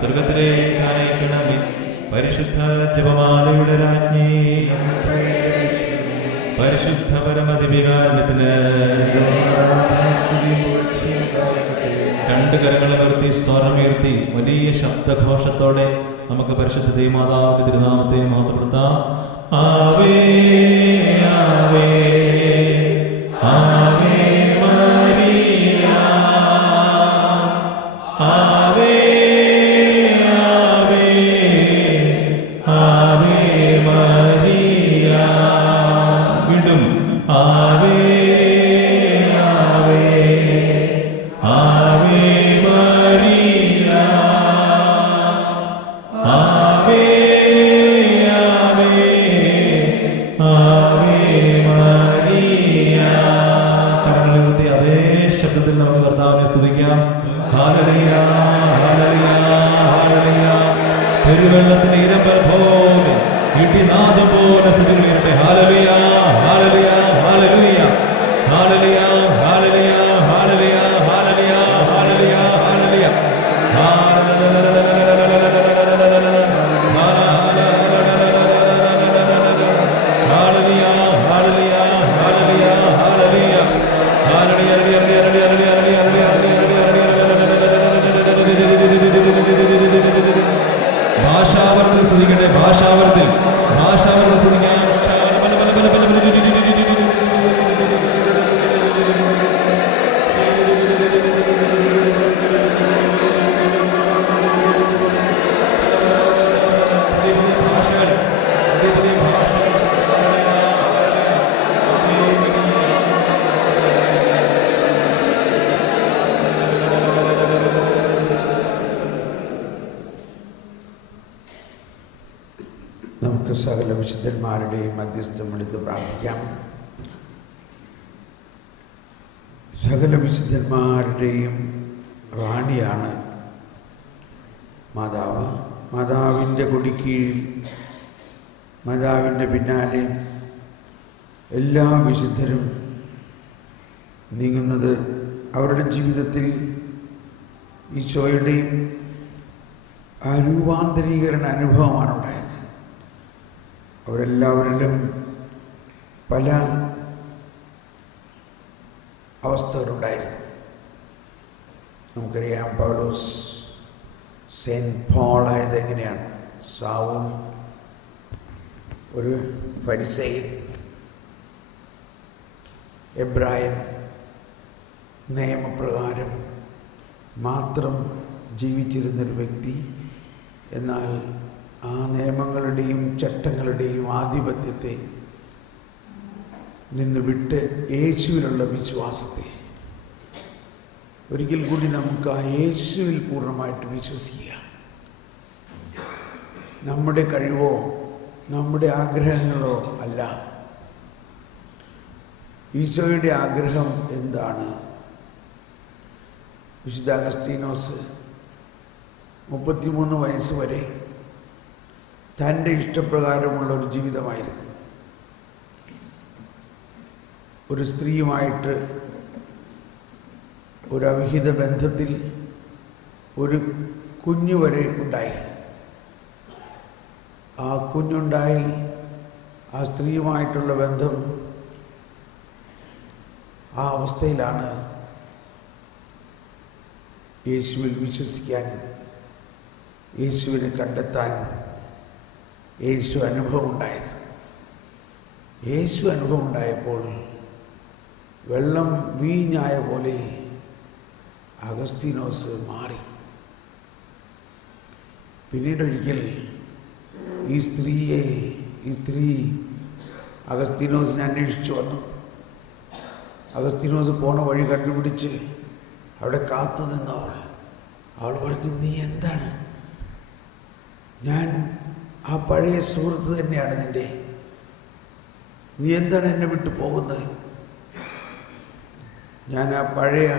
സ്വർഗത്തിലേക്ക് അനയിക്കണമേ. പരിശുദ്ധ ജപമാലയുടെ രാജ്ഞി, പരിശുദ്ധ പരമദിവ്യകാരുണ്യത്തിന് രണ്ട് കരങ്ങൾ ഉയർത്തി സ്വരമുയർത്തി വലിയ ശബ്ദഘോഷത്തോടെ നമുക്ക് പരിശുദ്ധ ദൈവമാതാവിന്റെ തിരുനാമത്തെ മഹത്വപ്പെടുത്താം. ആവേ ആവേ ആവേ മരിയ, ആവേ ആവേ ആവേ മരിയ. വീണ്ടും ആവേ ആവേ ആവേ മരിയ, ആവേ ആവേ ആവേ മരിയ. കരങ്ങളുയർത്തി അതേ ശബ്ദത്തിൽ നമുക്ക് കർത്താവിനെ സ്തുതിക്കാം. ഹല്ലേലൂയ ഹല്ലേലൂയ ഹല്ലേലൂയ. പെരുവെള്ളത്തിന്റെ ഇരമ്പൽ പോലെ ഇടിനാദം പോലെ സ്തുതികൾ ഉയരട്ടെ. ഹല്ലേലൂയ ഹല്ലേലൂയ ഹല്ലേലൂയ ഹല്ലേലൂയ ഹല്ലേലൂയ ഹല്ലേലൂയ ഹല്ലേലൂയ ഹല്ലേലൂയ ഹല്ലേലൂയ. ഭാഷാവർത്തിൽ ശ്രദ്ധിക്കട്ടെ. ഭാഷാവർത്തിൽ ശ്രദ്ധിക്കാം. നമുക്ക് സകല വിശുദ്ധന്മാരുടെയും മധ്യസ്ഥം എടുത്ത് പ്രാർത്ഥിക്കാം. സകല വിശുദ്ധന്മാരുടെയും റാണിയാണ് മാതാവ്. മാതാവിൻ്റെ കൊടിക്കീഴിൽ, മാതാവിൻ്റെ പിന്നാലെ എല്ലാ വിശുദ്ധരും നീങ്ങുന്നത് അവരുടെ ജീവിതത്തിൽ ഈശോയുടെ ആ രൂപാന്തരീകരണ അനുഭവമാണ് ഉണ്ടായത്. അവരെല്ലാവരിലും പല അവസ്ഥകളുണ്ടായിരുന്നു. നമുക്കറിയാം പൗലോസ് സെയിൻറ്റ് പോൾ ആയത് എങ്ങനെയാണ്. സാവൂൾ ഒരു ഫരിസേയൻ, എബ്രായൻ നിയമപ്രകാരം മാത്രം ജീവിച്ചിരുന്നൊരു വ്യക്തി. എന്നാൽ ആ നിയമങ്ങളുടെയും ചട്ടങ്ങളുടെയും ആധിപത്യത്തെ നിന്ന് വിട്ട് യേശുവിലുള്ള വിശ്വാസത്തിൽ ഒരിക്കൽ കൂടി നമുക്ക് ആ യേശുവിൽ പൂർണ്ണമായിട്ട് വിശ്വസിക്കുക. നമ്മുടെ കഴിവോ നമ്മുടെ ആഗ്രഹങ്ങളോ അല്ല. ഈശോയുടെ ആഗ്രഹം എന്താണ്? വിശുദ്ധ അഗസ്തീനോസ് 33 വയസ്സ് വരെ തൻ്റെ ഇഷ്ടപ്രകാരമുള്ള ഒരു ജീവിതമായിരുന്നു. ഒരു സ്ത്രീയുമായിട്ട് ഒരു അവിഹിത ബന്ധത്തിൽ ഒരു കുഞ്ഞു വരെ ഉണ്ടായി. ആ കുഞ്ഞുണ്ടായി ആ സ്ത്രീയുമായിട്ടുള്ള ബന്ധം ആ അവസ്ഥയിലാണ് യേശുവിൽ വിശ്വസിക്കാൻ, യേശുവിനെ കണ്ടെത്താൻ യേശു അനുഭവം ഉണ്ടായത്. യേശു അനുഭവം ഉണ്ടായപ്പോൾ വെള്ളം വീഞ്ഞായ പോലെ അഗസ്തീനോസ് മാറി. പിന്നീടൊരിക്കൽ ഈ സ്ത്രീ അഗസ്തീനോസിനെ അന്വേഷിച്ചു വന്നു. അഗസ്തീനോസ് പോണ വഴി കണ്ടുപിടിച്ച് അവിടെ കാത്തു നിന്നവൾ പറഞ്ഞു, നീ എന്താണ്? ഞാൻ ആ പഴയ സുഹൃത്ത് തന്നെയാണ് നിൻ്റെ. നീ എന്താണ് എന്നെ വിട്ടു പോകുന്നത്? ഞാൻ ആ പഴയ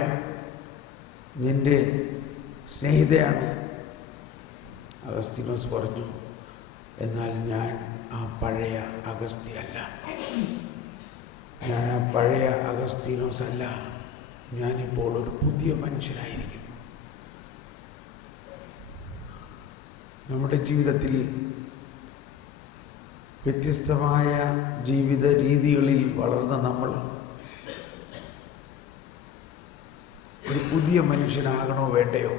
നിൻ്റെ സ്നേഹിതയാണ്. അഗസ്തീനോസ് പറഞ്ഞു, എന്നാൽ ഞാൻ ആ പഴയ അഗസ്ത്യല്ല. ഞാൻ ആ പഴയ അഗസ്തീനോസ് അല്ല. ഞാനിപ്പോൾ ഒരു പുതിയ മനുഷ്യനായിരിക്കുന്നു. നമ്മുടെ ജീവിതത്തിൽ വ്യത്യസ്തമായ ജീവിത രീതികളിൽ വളർന്ന നമ്മൾ ഒരു പുതിയ മനുഷ്യനാകണോ വേണ്ടയോ?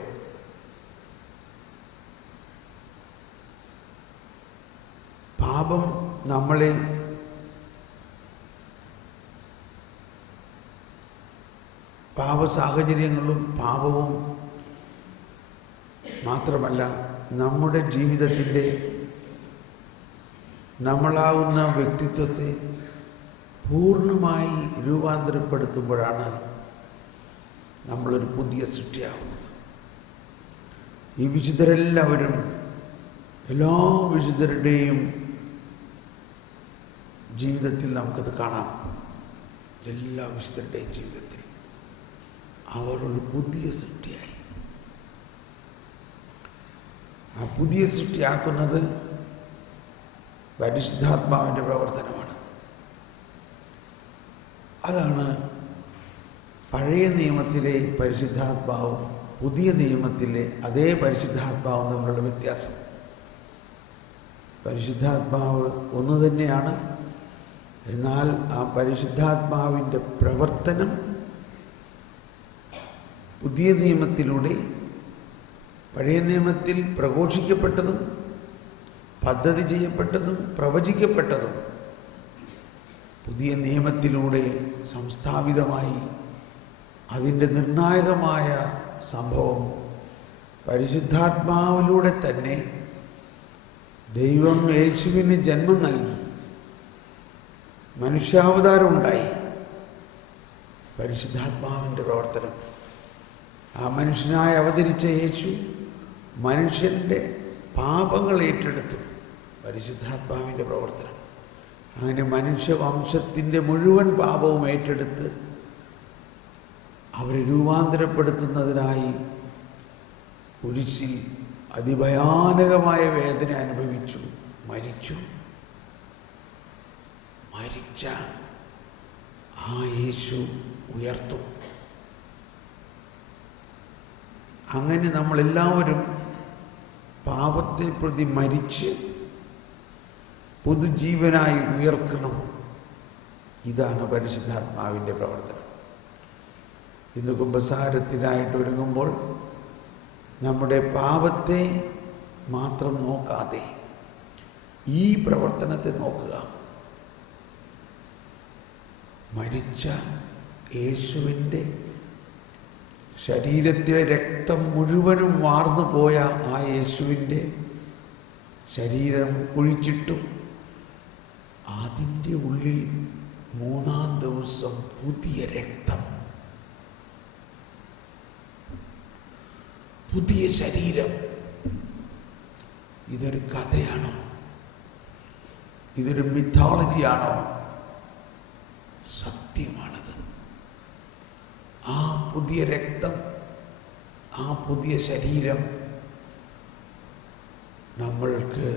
പാപം നമ്മളെ പാപ സാഹചര്യങ്ങളും പാപവും മാത്രമല്ല, നമ്മുടെ ജീവിതത്തിൻ്റെ നമ്മളാവുന്ന വ്യക്തിത്വത്തെ പൂർണ്ണമായി രൂപാന്തരപ്പെടുത്തുമ്പോഴാണ് നമ്മളൊരു പുതിയ സൃഷ്ടിയാവുന്നത്. ഈ വിശുദ്ധരെല്ലാവരും, എല്ലാ വിശുദ്ധരുടെയും ജീവിതത്തിൽ നമുക്കത് കാണാം. എല്ലാ വിശുദ്ധരുടെയും ജീവിതത്തിൽ അവർ ഒരു പുതിയ സൃഷ്ടിയായി. ആ പുതിയ സൃഷ്ടിയാക്കുന്നത് പരിശുദ്ധാത്മാവിൻ്റെ പ്രവർത്തനമാണ്. അതാണ് പഴയ നിയമത്തിലെ പരിശുദ്ധാത്മാവും പുതിയ നിയമത്തിലെ അതേ പരിശുദ്ധാത്മാവും തമ്മിലുള്ള വ്യത്യാസം. പരിശുദ്ധാത്മാവ് ഒന്ന് തന്നെയാണ്, എന്നാൽ ആ പരിശുദ്ധാത്മാവിൻ്റെ പ്രവർത്തനം പുതിയ നിയമത്തിലൂടെ പഴയ നിയമത്തിൽ പ്രഘോഷിക്കപ്പെട്ടതും പദ്ധതി ചെയ്യപ്പെട്ടതും പ്രവചിക്കപ്പെട്ടതും പുതിയ നിയമത്തിലൂടെ സംസ്ഥാപിതമായി. അതിൻ്റെ നിർണായകമായ സംഭവം പരിശുദ്ധാത്മാവിലൂടെ തന്നെ ദൈവം യേശുവിന് ജന്മം നൽകി, മനുഷ്യാവതാരം ഉണ്ടായി. പരിശുദ്ധാത്മാവിൻ്റെ പ്രവർത്തനം. ആ മനുഷ്യനായി അവതരിച്ച യേശു മനുഷ്യൻ്റെ പാപങ്ങൾ ഏറ്റെടുത്തു. പരിശുദ്ധാത്മാവിൻ്റെ പ്രവർത്തനം. അങ്ങനെ മനുഷ്യവംശത്തിൻ്റെ മുഴുവൻ പാപവും ഏറ്റെടുത്ത് അവരെ രൂപാന്തരപ്പെടുത്തുന്നതിനായി കുരിശിൽ അതിഭയാനകമായ വേദന അനുഭവിച്ചു, മരിച്ചു. മരിച്ച ആ യേശു ഉയർത്തു. അങ്ങനെ നമ്മളെല്ലാവരും പാപത്തെ പ്രതി മരിച്ച് പുതുജീവനായി ഉയർക്കണം. ഇതാണ് പരിശുദ്ധാത്മാവിൻ്റെ പ്രവർത്തനം. ഇന്ന് കുമ്പസാരത്തിനായിട്ട് ഒരുങ്ങുമ്പോൾ നമ്മുടെ പാപത്തെ മാത്രം നോക്കാതെ ഈ പ്രവർത്തനത്തെ നോക്കുക. മരിച്ച യേശുവിൻ്റെ ശരീരത്തിലെ രക്തം മുഴുവനും വാർന്നു പോയ ആ യേശുവിൻ്റെ ശരീരം കുഴിച്ചിട്ടു. അതിൻ്റെ ഉള്ളിൽ 3-ാം ദിവസം പുതിയ രക്തം, പുതിയ ശരീരം. ഇതൊരു കഥയാണോ? ഇതൊരു മിഥോളജിയാണോ? സത്യമാണത്. ആ പുതിയ രക്തം, ആ പുതിയ ശരീരം നമ്മൾക്ക്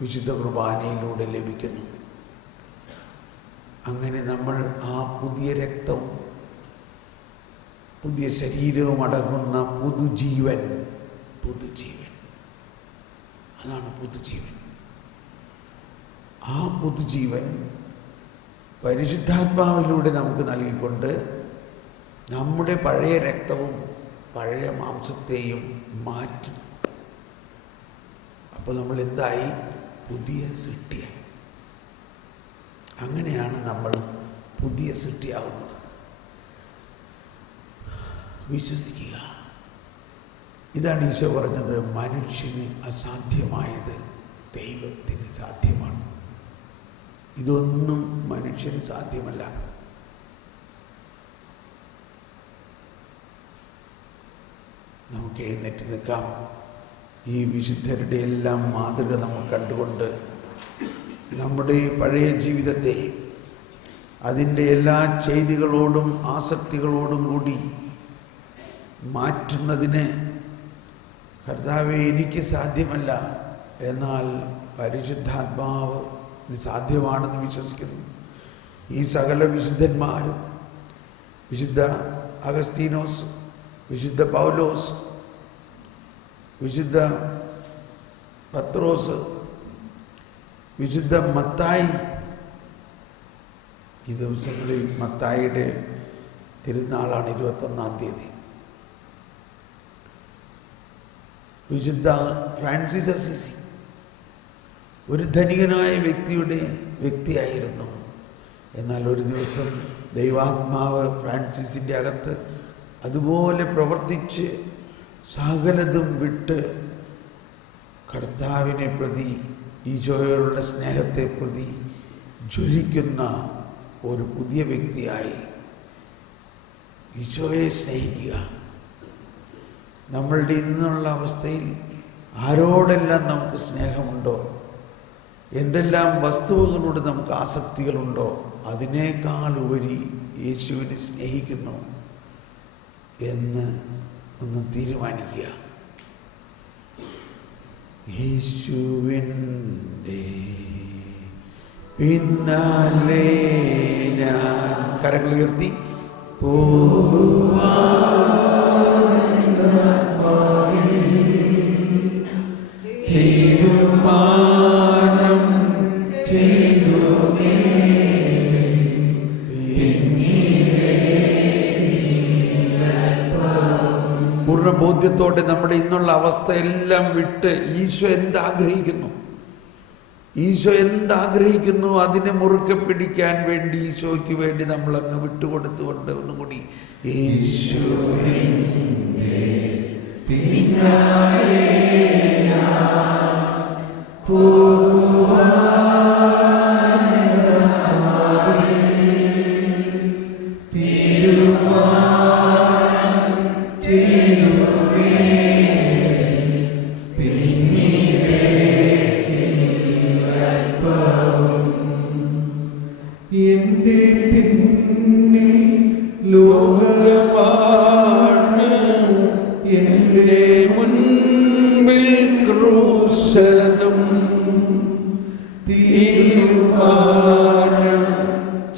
വിശുദ്ധ കുർബാനയിലൂടെ ലഭിക്കുന്നു. അങ്ങനെ നമ്മൾ ആ പുതിയ രക്തവും പുതിയ ശരീരവും അടങ്ങുന്ന പുതുജീവൻ, അതാണ് പുതുജീവൻ. ആ പുതുജീവൻ പരിശുദ്ധാത്മാവിലൂടെ നമുക്ക് നൽകിക്കൊണ്ട് നമ്മുടെ പഴയ രക്തവും പഴയ മാംസത്തെയും മാറ്റി. അപ്പോൾ നമ്മൾ എന്തായി? പുതിയ സൃഷ്ടിയായി. അങ്ങനെയാണ് നമ്മൾ പുതിയ സൃഷ്ടിയാവുന്നത്. വിശ്വസിക്കുക. ഇതാണ് ഈശോ പറഞ്ഞത്, മനുഷ്യന് അസാധ്യമായത് ദൈവത്തിന് സാധ്യമാണ്. ഇതൊന്നും മനുഷ്യന് സാധ്യമല്ല. നമുക്ക് എഴുന്നേറ്റ് നിൽക്കാം. ഈ വിശുദ്ധരുടെ എല്ലാം മാതൃക നമ്മൾ കണ്ടുകൊണ്ട് നമ്മുടെ പഴയ ജീവിതത്തെ അതിൻ്റെ എല്ലാ ചെയ്തികളോടും ആസക്തികളോടും കൂടി മാറ്റുന്നതിന് കർത്താവേ എനിക്ക് സാധ്യമല്ല, എന്നാൽ പരിശുദ്ധാത്മാവ് സാധ്യമാണെന്ന് വിശ്വസിക്കുന്നു. ഈ സകല വിശുദ്ധന്മാരും, വിശുദ്ധ അഗസ്തീനോസ്, വിശുദ്ധ പൗലോസ്, വിശുദ്ധ പത്രോസ്, വിശുദ്ധ മത്തായി. ഈ ദിവസങ്ങളിൽ മത്തായിയുടെ തിരുനാളാണ് 21-ാം തീയതി. വിശുദ്ധ ഫ്രാൻസിസ് അസിസി ഒരു ധനികനായ വ്യക്തിയായിരുന്നു. എന്നാൽ ഒരു ദിവസം ദൈവാത്മാവ് ഫ്രാൻസിസിൻ്റെ അകത്ത് അതുപോലെ പ്രവർത്തിച്ച് സകലതും വിട്ട് കർത്താവിനെ പ്രതി, ഈശോയോടുള്ള സ്നേഹത്തെ പ്രതി ജ്വലിക്കുന്ന ഒരു പുതിയ വ്യക്തിയായി. ഈശോയെ സ്നേഹിക്കുക. നമ്മളുടെ ഇന്നുള്ള അവസ്ഥയിൽ ആരോടെല്ലാം നമുക്ക് സ്നേഹമുണ്ടോ, എന്തെല്ലാം വസ്തുവകളോട് നമുക്ക് ആസക്തികളുണ്ടോ, അതിനേക്കാൾ ഉപരി യേശുവിനെ സ്നേഹിക്കുന്നു എന്ന് ഒന്ന് തീരുമാനിക്കുക. യേശുവിൻ്റെ പിന്നാലെ ഞാൻ കരങ്ങൾ ഉയർത്തി തീരുമാനം ചെയ്തു പൂർണ്ണ ബോധ്യത്തോടെ നമ്മുടെ ഇന്നുള്ള അവസ്ഥയെല്ലാം വിട്ട് ഈശോ എന്താഗ്രഹിക്കുന്നു അതിനെ മുറുക്കെ പിടിക്കാൻ വേണ്ടി ഈശോയ്ക്ക് വേണ്ടി നമ്മളങ്ങ് വിട്ടുകൊടുത്തുകൊണ്ട് ഒന്നും കൂടി യേശുവിൻ്റെ പിന്നാലെ എന്റെ പിന്നിൽ ലോകമാണ്, എന്റെ മുൻപിൽ ക്രൂശനും തീരുമാനം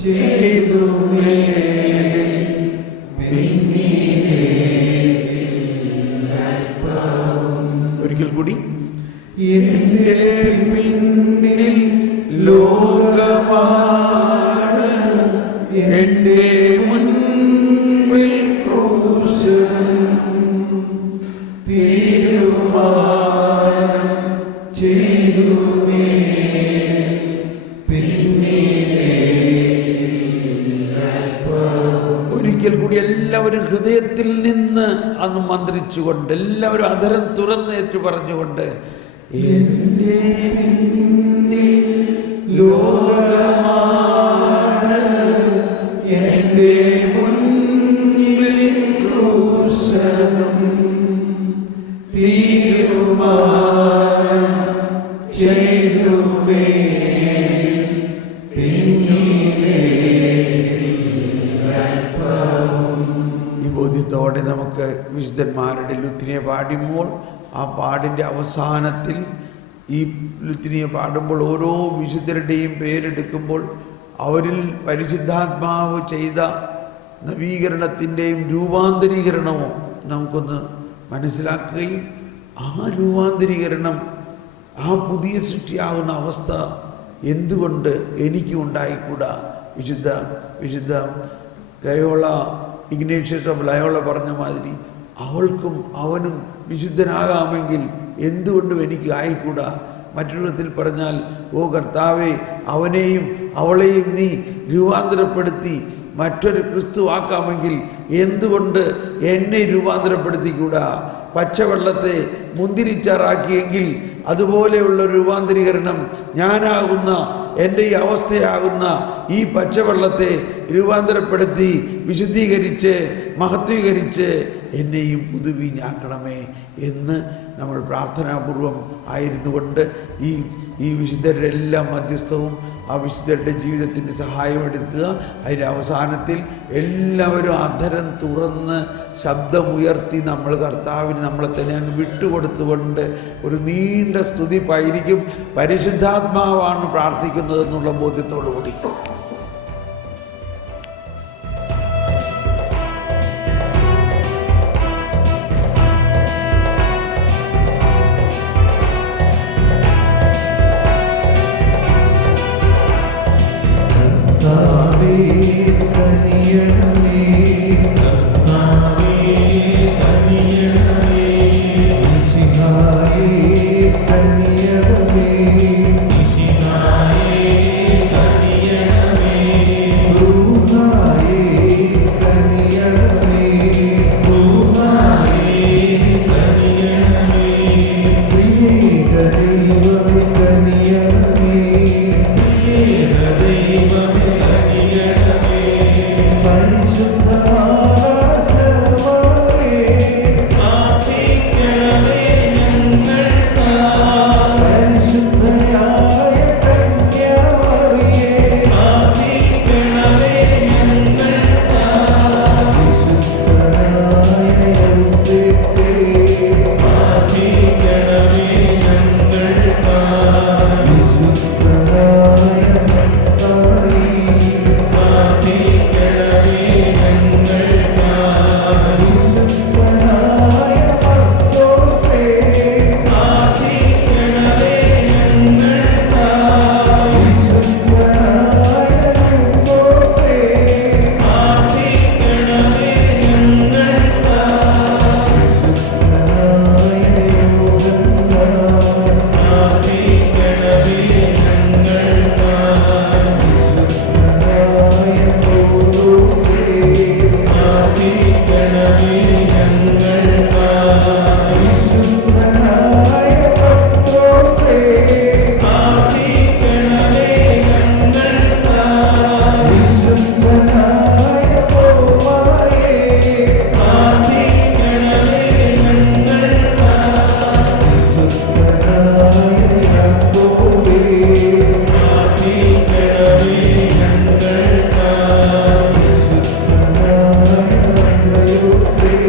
ചെയ്തു ഒരിക്കൽ കൂടി എന്റെ പിന്നിൽ ലോകമാണ്, എന്റെ മുൻപിൽ ക്രൂശനും തീരുമാനം ചെയ്തു ഒരിക്കൽ കൂടി എല്ലാവരും ഹൃദയത്തിൽ നിന്ന് അന്ന് മന്ത്രിച്ചുകൊണ്ട്, എല്ലാവരും അധരം തുറന്നേറ്റു പറഞ്ഞുകൊണ്ട് എന്റെ ലോകമാണ്, എന്റെ മുൻപിൽ ക്രൂശനും തീരുമാനം ചെയ്തു ഈ ബോധ്യത്തോടെ നമുക്ക് വിശുദ്ധന്മാരുടെ ലുത്തിനിയെ പാടുമ്പോൾ ആ പാടിൻ്റെ അവസാനത്തിൽ ഈ ലുത്തിനിയെ പാടുമ്പോൾ ഓരോ വിശുദ്ധരുടെയും പേരെടുക്കുമ്പോൾ അവരിൽ പരിശുദ്ധാത്മാവ് ചെയ്ത നവീകരണത്തിൻ്റെയും രൂപാന്തരീകരണവും നമുക്കൊന്ന് മനസ്സിലാക്കുകയും ആ രൂപാന്തരീകരണം, ആ പുതിയ സൃഷ്ടിയാകുന്ന അവസ്ഥ എന്തുകൊണ്ട് എനിക്കും ഉണ്ടായിക്കൂടാ? വിശുദ്ധ ലയോള, ഇഗ്നേഷ്യസ് ഓഫ് ലയോള പറഞ്ഞ മാതിരി അവൾക്കും അവനും വിശുദ്ധനാകാമെങ്കിൽ എന്തുകൊണ്ടും എനിക്ക് ആയിക്കൂടാ? മറ്റൊരു വിധത്തിൽ പറഞ്ഞാൽ, ഓ കർത്താവേ, അവനെയും അവളെയും നീ രൂപാന്തരപ്പെടുത്തി മറ്റൊരു ക്രിസ്തു ആക്കാമെങ്കിൽ എന്തുകൊണ്ട് എന്നെ രൂപാന്തരപ്പെടുത്തിക്കൂടാ? പച്ചവെള്ളത്തെ മുന്തിരിച്ചാറാക്കിയെങ്കിൽ അതുപോലെയുള്ള രൂപാന്തരീകരണം ഞാനാകുന്ന, എൻ്റെ ഈ അവസ്ഥയാകുന്ന ഈ പച്ചവെള്ളത്തെ രൂപാന്തരപ്പെടുത്തി വിശുദ്ധീകരിച്ച് മഹത്വീകരിച്ച് എന്നെയും പുതുവീഞ്ഞാക്കണമേ എന്ന് നമ്മൾ പ്രാർത്ഥനാപൂർവം ആയിരുന്നു കൊണ്ട് ഈ വിശുദ്ധരുടെ എല്ലാ മധ്യസ്ഥവും ആ വിശുദ്ധരുടെ ജീവിതത്തിൻ്റെ സഹായം എടുക്കുക. അതിൻ്റെ അവസാനത്തിൽ എല്ലാവരും അധരം തുറന്ന് ശബ്ദമുയർത്തി നമ്മൾ കർത്താവിന് നമ്മളെ തന്നെ അങ്ങ് വിട്ടുകൊടുത്തുകൊണ്ട് ഒരു നീണ്ട സ്തുതിപ്പായിരിക്കും. പരിശുദ്ധാത്മാവാണ് പ്രാർത്ഥിക്കുന്നതെന്നുള്ള ബോധ്യത്തോടു കൂടി Say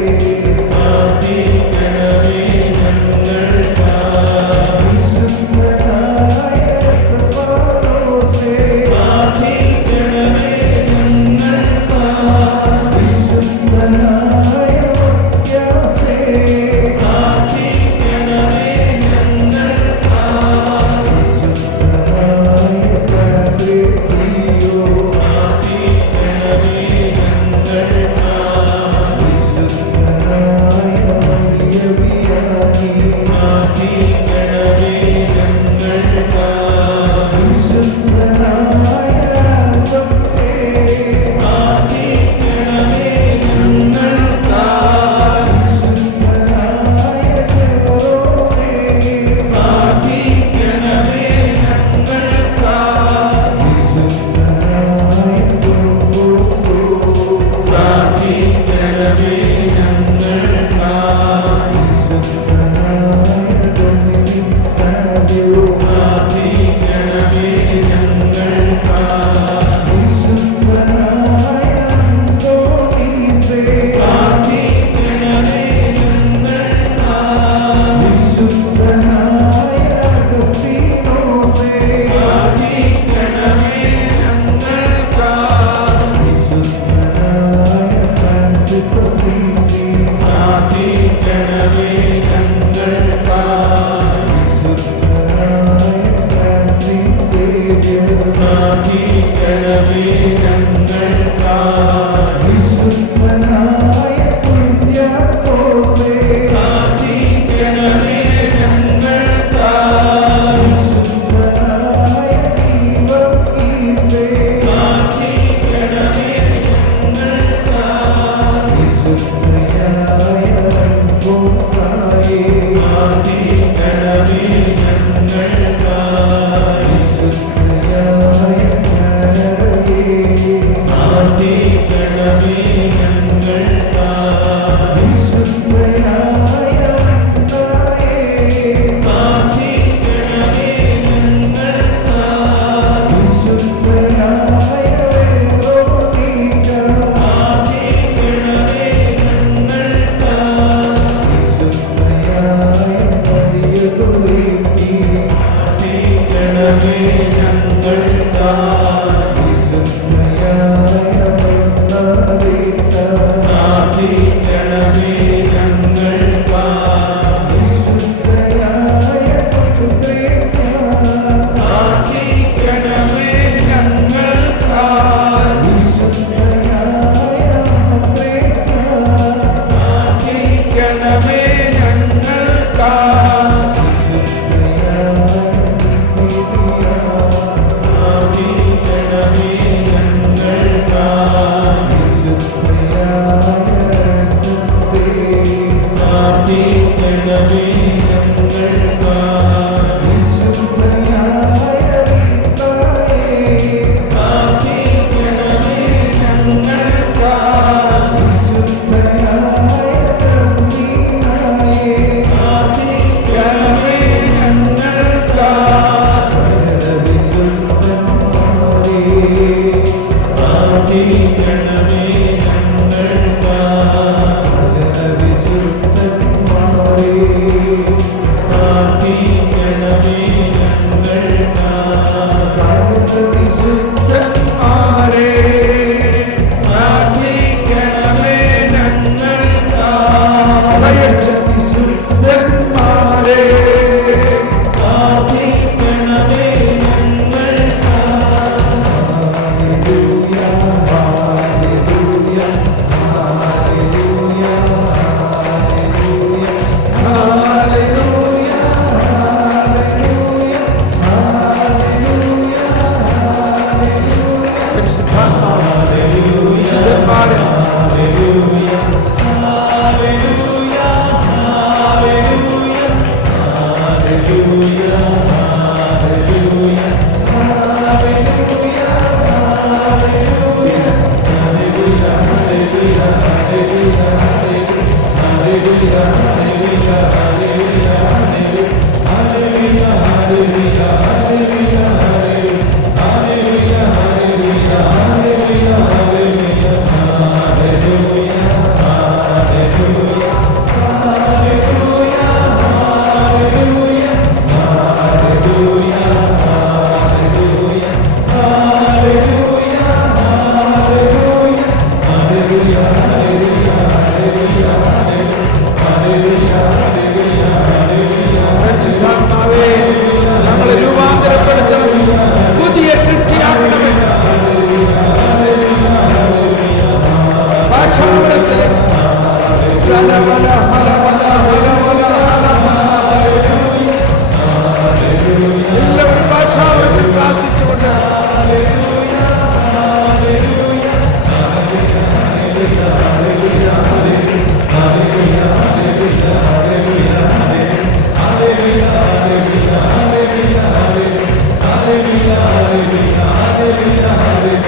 എല്ലാവരും ഭാഷാവത്തിൽ പ്രാർത്ഥിച്ചുകൊണ്ട്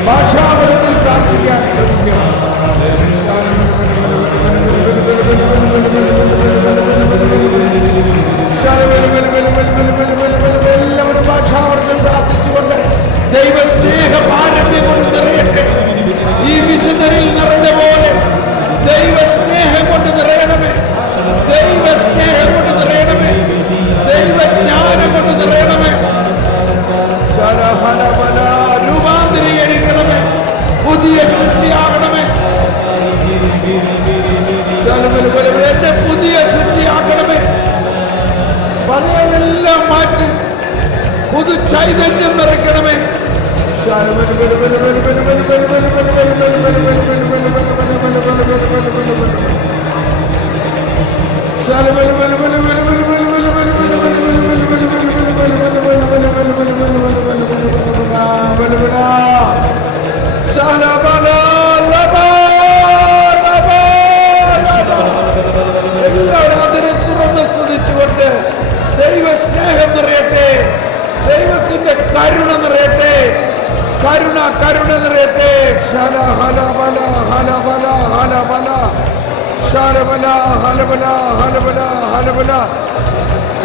ഭാഷാവലത്തിൽ പ്രാർത്ഥിക്കാൻ ശ്രമിക്കുക. എല്ലാവരും ഭാഷാവലത്തിൽ പ്രാർത്ഥിച്ചുകൊണ്ട് ദൈവസ്നേഹം ആരംഭം കൊണ്ട് നിറയട്ടെ. ഈ വിശുദ്ധരിൽ നിറഞ്ഞ പോലെ ദൈവസ്നേഹം കൊണ്ട് നിറയണമേ, ദൈവസ്നേഹം കൊണ്ട് നിറയണമേ, ദൈവജ്ഞാനം കൊണ്ട് നിറയണമേ. രൂപാന്തരീകരിക്കണമേ, പുതിയ സൃഷ്ടിയാകണമേ. എന്നെ പുതിയ സൃഷ്ടിയാക്കണമേ. പഴയതെല്ലാം മാറ്റി പുതു ചൈതന്യം നിറയ്ക്കണമേ. എല്ലാവരും അതിനെ തുറന്ന് സ്തുതിച്ചുകൊണ്ട് ദൈവസ്നേഹം നിറയട്ടെ, ദൈവത്തിന്റെ കരുണ നിറയട്ടെ, കരുണ കരുണ നിറയട്ടെ.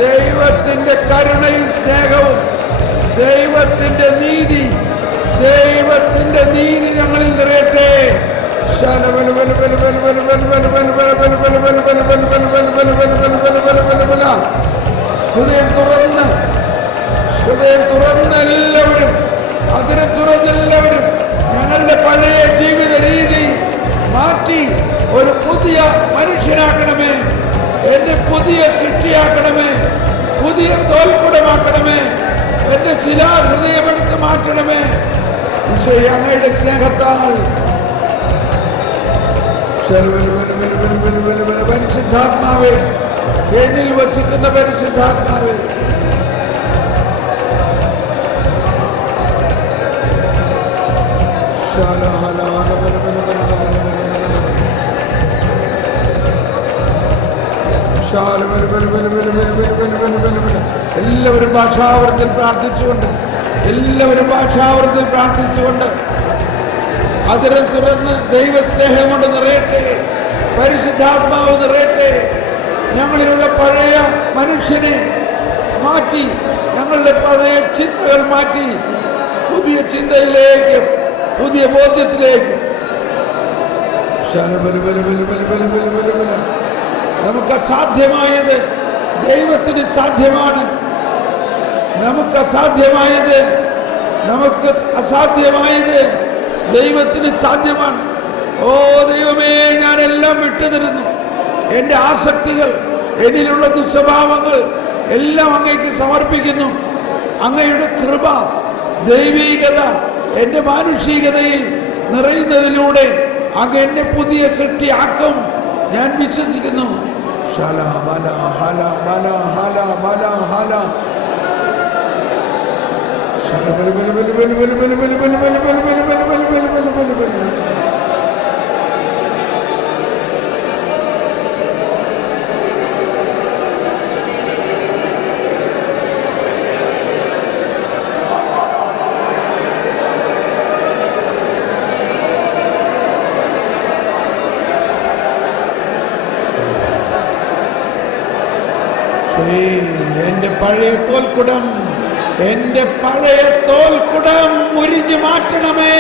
ദൈവത്തിന്റെ കരുണയും സ്നേഹവും, ദൈവത്തിന്റെ നീതി, ദൈവത്തിന്റെ നീതി ഞങ്ങളിൽ നിറയട്ടെ. ഹൃദയം തുറന്ന്, ഹൃദയം തുറന്ന് എല്ലാവരും, അതിനെ തുറന്നെല്ലാവരും ഞങ്ങളുടെ പഴയ ജീവിത രീതി മാറ്റി ഒരു പുതിയ മനുഷ്യനാക്കണമേ, എന്നെ പുതിയ സൃഷ്ടിയാക്കണമേ, പുതിയ തോൽക്കുടമാക്കണമേ, എന്റെ ശിലാഹൃദയമെടുത്ത് മാറ്റണമേ. അങ്ങയുടെ സ്നേഹത്താൽ പരിശുദ്ധാത്മാവേ, എന്നിൽ വസിക്കുന്ന പരിശുദ്ധാത്മാവേ, എല്ലാവരും ഭാഷാവൃത്തിൽ പ്രാർത്ഥിച്ചുകൊണ്ട്, എല്ലാവരും ഭാഷാവൃത്തിൽ പ്രാർത്ഥിച്ചുകൊണ്ട് അതിരം തുറന്ന് ദൈവസ്നേഹം കൊണ്ട് നിറയട്ടെ, പരിശുദ്ധാത്മാവ് നിറയട്ടെ. ഞങ്ങളിലുള്ള പഴയ മനുഷ്യനെ മാറ്റി, ഞങ്ങളുടെ പഴയ ചിന്തകൾ മാറ്റി പുതിയ ചിന്തയിലേക്ക്, പുതിയ ബോധ്യത്തിലേക്ക്. നമുക്ക് അസാധ്യമായത് ദൈവത്തിന് സാധ്യമാണ്. നമുക്ക് അസാധ്യമായത്, നമുക്ക് അസാധ്യമായത് ദൈവത്തിന് സാധ്യമാണ്. ഓ ദൈവമേ, ഞാനെല്ലാം വിട്ടുതരുന്നു. എൻ്റെ ആസക്തികൾ, എന്നിലുള്ള ദുസ്വഭാവങ്ങൾ എല്ലാം അങ്ങേക്ക് സമർപ്പിക്കുന്നു. അങ്ങയുടെ കൃപ, ദൈവീകത എൻ്റെ മാനുഷികതയിൽ നിറയുന്നതിലൂടെ അങ്ങ് എന്നെ പുതിയ സൃഷ്ടിയാക്കും ഞാൻ വിശ്വസിക്കുന്നു. എന്റെ പഴയ തോൽക്കുടം, എന്റെ പഴയ തോൽക്കുടം മുരിഞ്ഞു മാറ്റണമേ,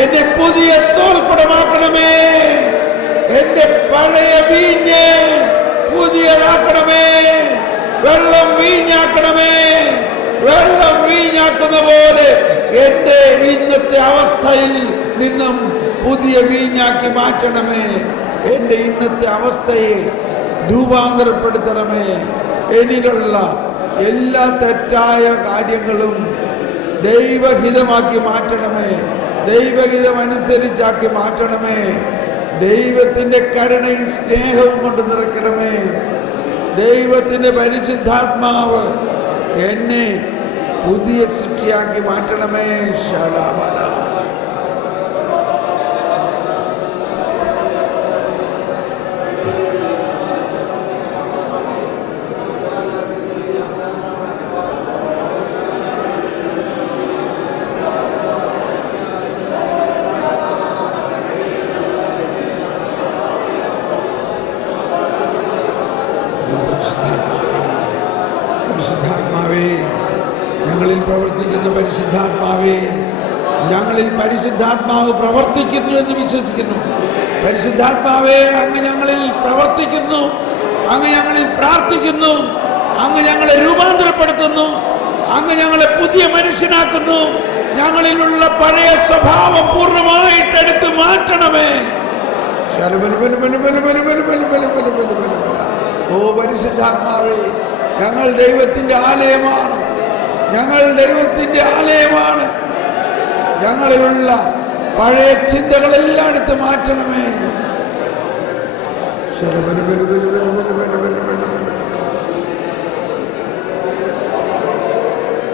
എന്നെ പുതിയ തോൽക്കുടമാക്കണമേ. എന്റെ പഴയ വീഞ്ഞ് പുതിയതാക്കണമേ, വെള്ളം വീഞ്ഞാക്കണമേ. വെള്ളം വീഞ്ഞാക്കുന്ന പോലെ എന്റെ ഇന്നത്തെ അവസ്ഥയിൽ നിന്നും പുതിയ വീഞ്ഞാക്കി മാറ്റണമേ. എന്റെ ഇന്നത്തെ അവസ്ഥയെ രൂപാന്തരപ്പെടുത്തണമേ. എന്നിലുള്ള എല്ലാ തെറ്റായ കാര്യങ്ങളും ദൈവഹിതമാക്കി മാറ്റണമേ, ദൈവഹിതമനുസരിച്ചാക്കി മാറ്റണമേ. ദൈവത്തിന്റെ കരുണയും സ്നേഹവും കൊണ്ട് നിറയ്ക്കണമേ. ദൈവത്തിന്റെ പരിശുദ്ധാത്മാവ് എന്നെ പുതിയ സൃഷ്ടിയാക്കി മാറ്റണമേ. ശാലാബല പരിശുദ്ധാത്മാവേ, ഞങ്ങളിൽ പ്രവർത്തിക്കുന്ന പരിശുദ്ധാത്മാവേ, ഞങ്ങളിൽ പരിശുദ്ധാത്മാവ് പ്രവർത്തിക്കുന്നു എന്ന് വിശ്വസിക്കുന്നു. പരിശുദ്ധാത്മാവേ, അങ്ങ് ഞങ്ങളിൽ പ്രവർത്തിക്കുന്നു, അങ്ങ് ഞങ്ങളിൽ പ്രാർത്ഥിക്കുന്നു, അങ്ങ് ഞങ്ങളെ രൂപാന്തരപ്പെടുത്തുന്നു, അങ്ങ് ഞങ്ങളെ പുതിയ മനുഷ്യനാക്കുന്നു. ഞങ്ങളിലുള്ള പഴയ സ്വഭാവം പൂർണ്ണമായിട്ട് എടുത്ത് മാറ്റണമേ. ഓ പരിശുദ്ധാത്മാവേ, ഞങ്ങൾ ദൈവത്തിന്റെ ആലയമാണ്, ഞങ്ങൾ ദൈവത്തിന്റെ ആലയമാണ്. ഞങ്ങളിലുള്ള പഴയ ചിന്തകളെല്ലാം എടുത്ത് മാറ്റണമേ.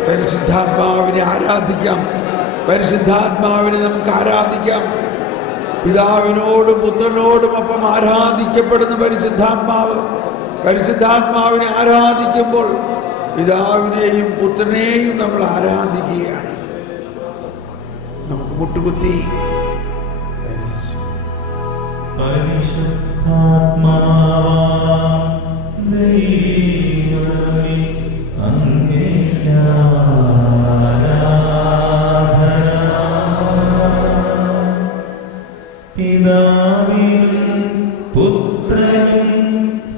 പരിശുദ്ധാത്മാവിനെ ആരാധിക്കാം. പരിശുദ്ധാത്മാവിനെ നമുക്ക് ആരാധിക്കാം. പിതാവിനോടും പുത്രനോടും ഒപ്പം ആരാധിക്കപ്പെടുന്ന പരിശുദ്ധാത്മാവ്. പരിശുദ്ധാത്മാവിനെ ആരാധിക്കുമ്പോൾ പിതാവിനെയും പുത്രനെയും നമ്മൾ ആരാധിക്കുകയാണ്. നമുക്ക് മുട്ടുകുത്തി പിതാവിനും പുത്രനും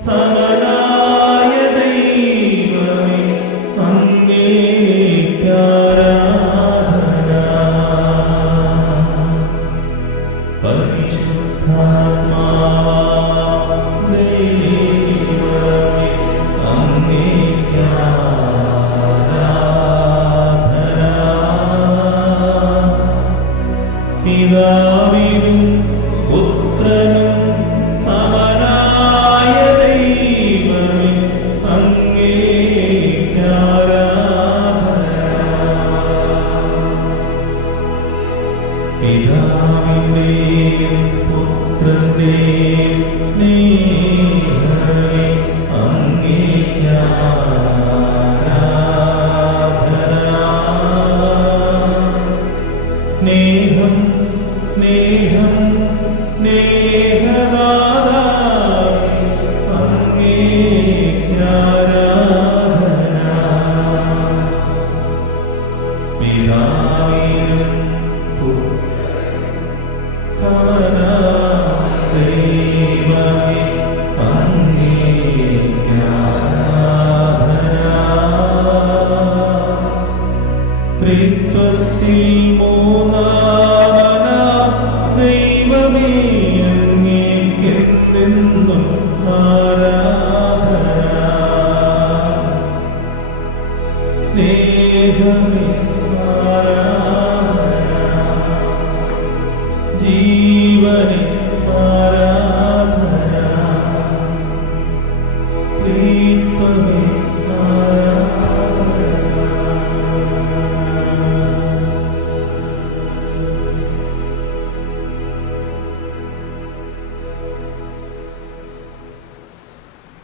സമനായ ദൈവമേ അങ്ങേക്കാരാധന. പരിശുദ്ധാത്മാവാം ദൈവമേ അങ്ങേക്കാരാധന. പിതാവിനും പുത്രനും സമനായ ദൈവമേ അങ്ങേക്കാരാധന. പിതാവിന്റെയും പുത്രന്റെയും സ്നേഹമേ അങ്ങേക്കാരാധന. സ്നേഹം സ്നേഹം സ്നേഹദാതാവേ അങ്ങേക്കാരാധന. പിതാവിനും സമനായ ദൈവമേ അങ്ങേക്കാരാധന. ത്രിത്വത്തിൽ മൂന്നാമനാം ദൈവമേ അങ്ങേക്കെന്നും ആരാധന. സ്നേഹമേ ആരാധന. ജീവനെ ആരാധന. പ്രീത്വമേ ആരാധന.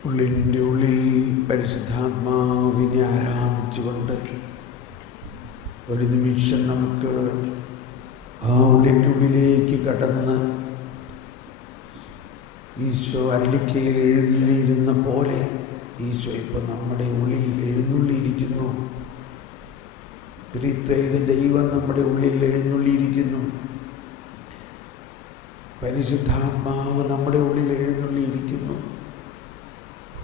ഉള്ളിൻ്റെ ഉള്ളിൽ പരിശുദ്ധാത്മാവിനെ ആരാധിച്ചുകൊണ്ട് ഒരു നിമിഷം നമുക്ക് ആ ഉള്ളിൻ്റെ ഉള്ളിലേക്ക് കടന്ന് ഈശോ അരളിക്കയിൽ എഴുന്നള്ളിയിരുന്ന പോലെ ഈശോ ഇപ്പോൾ നമ്മുടെ ഉള്ളിൽ എഴുന്നള്ളിയിരിക്കുന്നു. ത്രിത്വൈക ദൈവം നമ്മുടെ ഉള്ളിൽ എഴുന്നള്ളിയിരിക്കുന്നു. പരിശുദ്ധാത്മാവ് നമ്മുടെ ഉള്ളിൽ എഴുന്നള്ളിയിരിക്കുന്നു.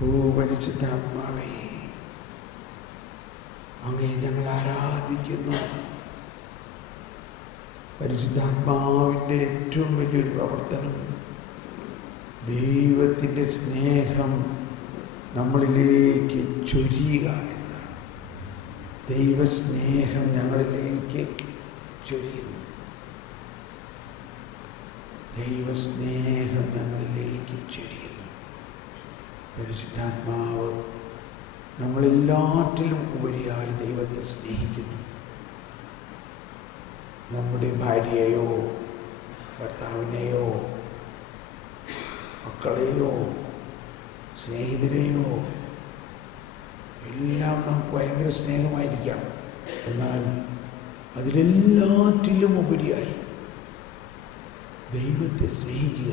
ഓ പരിശുദ്ധാത്മാവേ, അങ്ങേ ഞങ്ങൾ ആരാധിക്കുന്നു. പരിശുദ്ധാത്മാവിൻ്റെ ഏറ്റവും വലിയൊരു പ്രവർത്തനം ദൈവത്തിൻ്റെ സ്നേഹം നമ്മളിലേക്ക് ചൊരിയുക എന്നതാണ്. ദൈവസ്നേഹം ഞങ്ങളിലേക്ക് ചൊരിയുന്നു. ദൈവസ്നേഹം ഞങ്ങളിലേക്ക് ചൊരിയുന്നു. പരിശുദ്ധാത്മാവ് നമ്മളെല്ലാറ്റിലും ഉപരിയായി ദൈവത്തെ സ്നേഹിക്കുന്നു. നമ്മുടെ ഭാര്യയെയോ ഭർത്താവിനെയോ മക്കളെയോ സ്നേഹിതരെയോ എല്ലാം നമുക്ക് ഭയങ്കര സ്നേഹമായിരിക്കാം. എന്നാൽ അതിലെല്ലാറ്റിലും ഉപരിയായി ദൈവത്തെ സ്നേഹിക്കുക,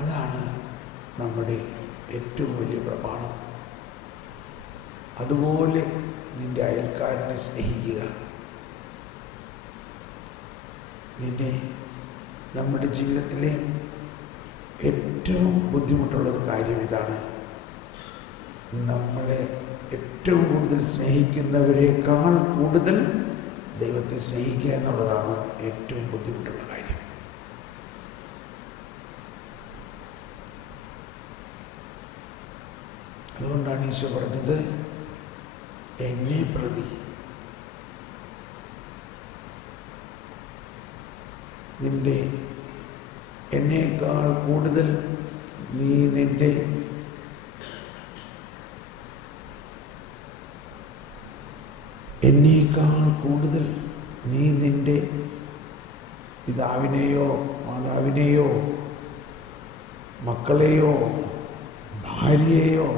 അതാണ് നമ്മുടെ ഏറ്റവും വലിയ പ്രമാണം. അതുപോലെ നിൻ്റെ അയൽക്കാരനെ സ്നേഹിക്കുക. നമ്മുടെ ജീവിതത്തിലെ ഏറ്റവും ബുദ്ധിമുട്ടുള്ളൊരു കാര്യം ഇതാണ്. നമ്മളെ ഏറ്റവും കൂടുതൽ സ്നേഹിക്കുന്നവരെക്കാൾ കൂടുതൽ ദൈവത്തെ സ്നേഹിക്കുക എന്നുള്ളതാണ് ഏറ്റവും ബുദ്ധിമുട്ടുള്ള കാര്യം. അതുകൊണ്ടാണ് ഈശോ പറഞ്ഞത്, എന്നെ പ്രതി എന്നേക്കാൾ കൂടുതൽ നീ നിന്റെ പിതാവിനെയോ മാതാവിനെയോ മക്കളെയോ ഭാര്യയെയോ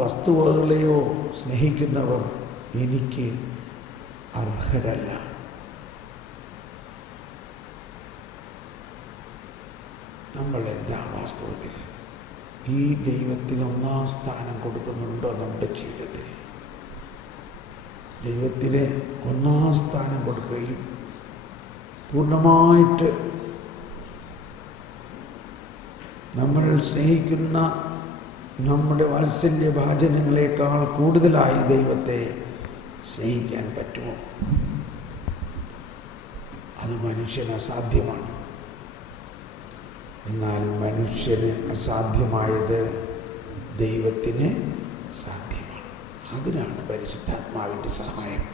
വസ്തുവകളെയോ സ്നേഹിക്കുന്നവർ എനിക്ക് അർഹരല്ല. നമ്മൾ എന്താ വാസ്തവത്തിൽ ഈ ദൈവത്തിന് ഒന്നാം സ്ഥാനം കൊടുക്കുന്നുണ്ടോ? നമ്മുടെ ജീവിതത്തിൽ ദൈവത്തിന് ഒന്നാം സ്ഥാനം കൊടുക്കുകയും പൂർണ്ണമായിട്ട് നമ്മൾ സ്നേഹിക്കുന്ന നമ്മുടെ വാത്സല്യഭാജനങ്ങളെക്കാൾ കൂടുതലായി ദൈവത്തെ സ്നേഹിക്കാൻ പറ്റുമോ? അത് മനുഷ്യന് അസാധ്യമാണ്. എന്നാൽ മനുഷ്യന് അസാധ്യമായത് ദൈവത്തിന് സാധ്യമാണ്. അതിനാണ് പരിശുദ്ധാത്മാവിൻ്റെ സഹായം.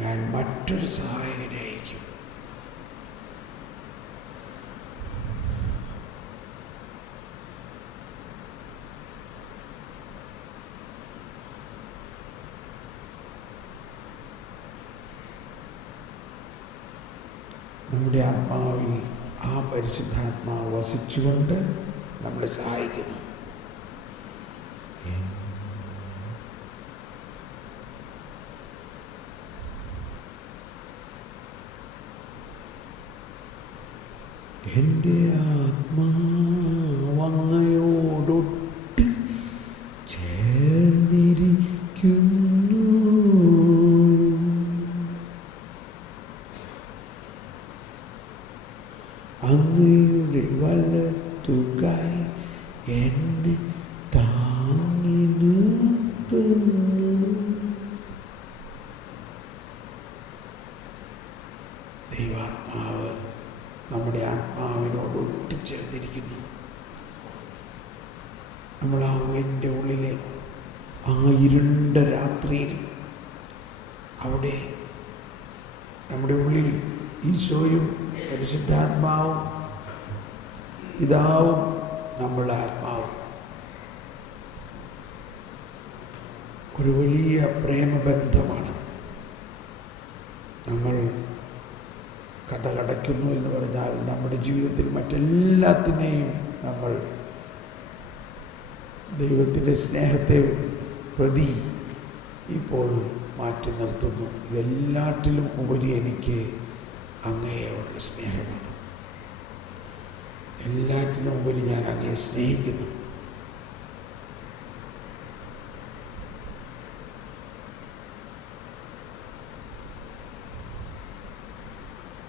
ഞാൻ മറ്റൊരു സഹായകനെ അയക്കും. നമ്മുടെ ആത്മാവിൽ ആ പരിശുദ്ധാത്മാവ് വസിച്ചുകൊണ്ട് നമ്മളെ സഹായിക്കുന്നു. എൻ്റെ ആത്മാവങ്ങയോടൊട്ട് ചേർന്നിരിക്കുന്നു. അങ്ങയുടെ വലത്തുകൈ എന്നെ താങ്ങി നിർത്തുന്നു. ദൈവാത്മാവ് നമ്മുടെ ആത്മാവിനോട് ഒട്ടിച്ചേർന്നിരിക്കുന്നു. നമ്മൾ ആ ഉള്ളിൻ്റെ ഉള്ളിലെ ആ ഇരുണ്ട രാത്രിയിൽ അവിടെ നമ്മുടെ ഉള്ളിൽ ഈശോയും പരിശുദ്ധാത്മാവും പിതാവും നമ്മളുടെ ആത്മാവും ഒരു വലിയ പ്രേമബന്ധമാണ്. നമ്മൾ കഥ കടയ്ക്കുന്നു എന്ന് പറഞ്ഞാൽ നമ്മുടെ ജീവിതത്തിൽ മറ്റെല്ലാത്തിനെയും നമ്മൾ ദൈവത്തിൻ്റെ സ്നേഹത്തെ പ്രതി ഇപ്പോൾ മാറ്റി നിർത്തുന്നു. ഇതെല്ലാറ്റിലും ഉപരി എനിക്ക് അങ്ങയോടുള്ള സ്നേഹമാണ്. എല്ലാറ്റിനും ഉപരി ഞാൻ അങ്ങയെ സ്നേഹിക്കുന്നു.